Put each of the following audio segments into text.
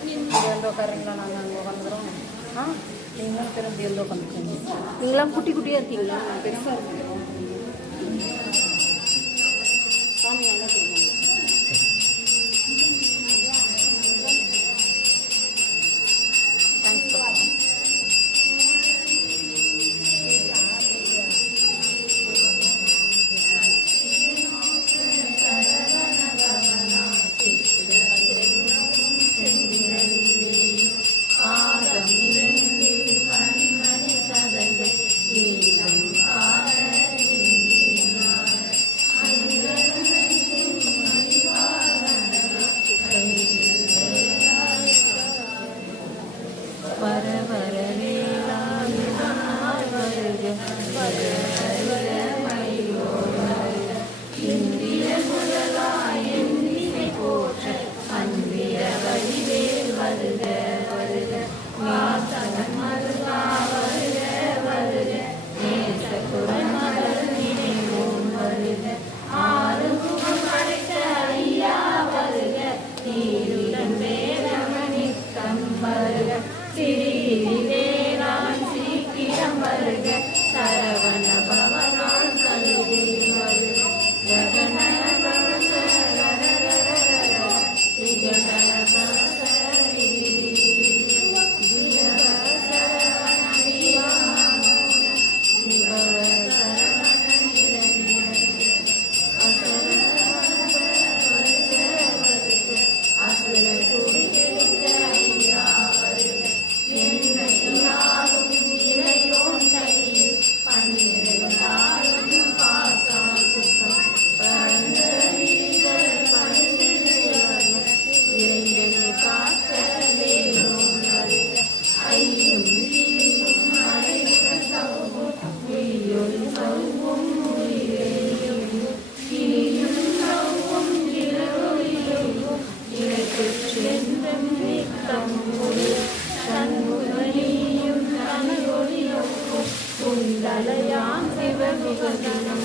நீங்கள் வந்து உட்காருங்களா நாங்கள் அங்கே உட்காந்துக்கிறோம் ஆ நீங்களும் திரும்பி வந்து உட்காந்துக்கோங்க. நீங்களாம் குட்டி குட்டியாக இருக்கீங்களா? நான் பெருசாக Amém.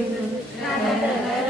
Amen. Amen.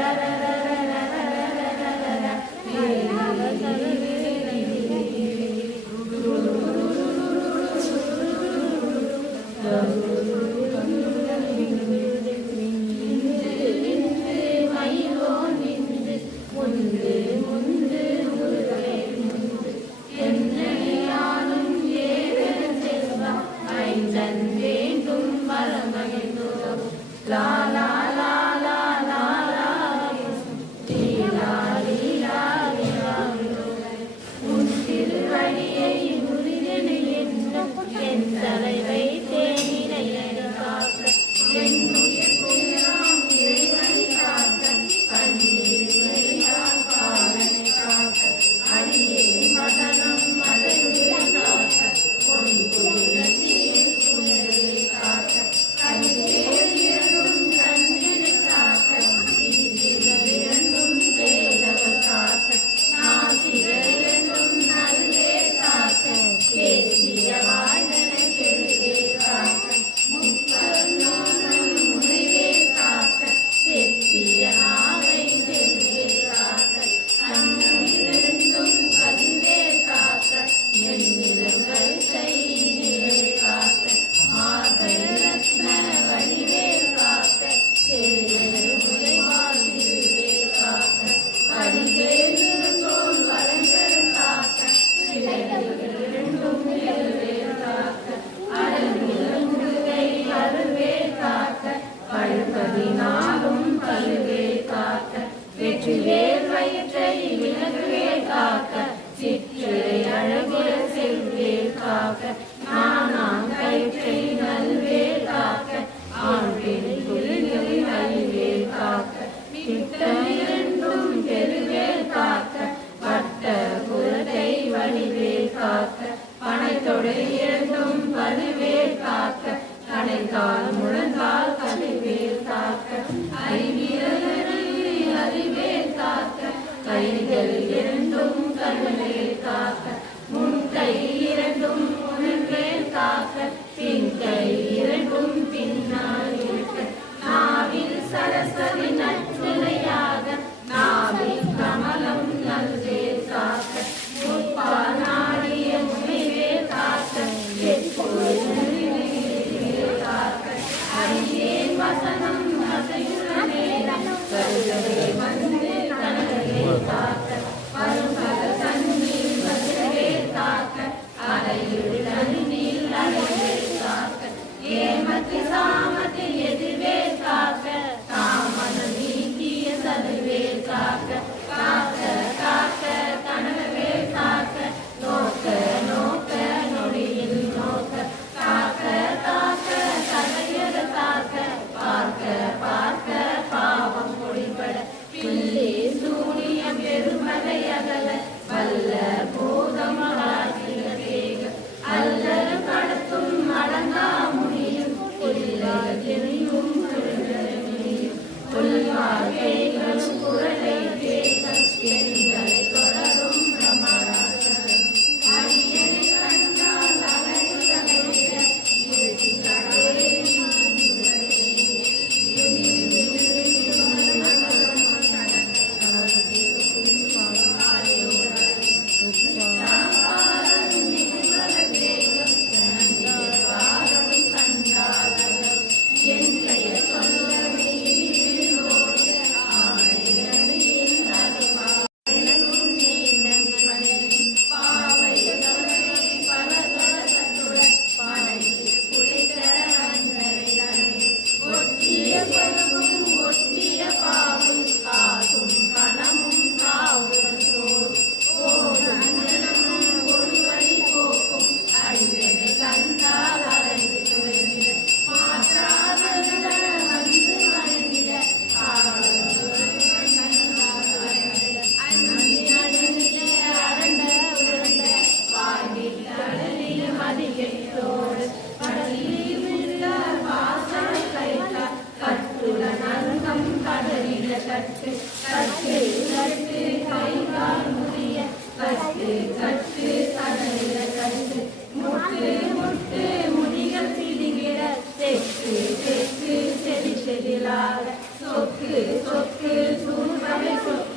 চোখে চোখে ঝুলবে চোখে।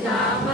Namah.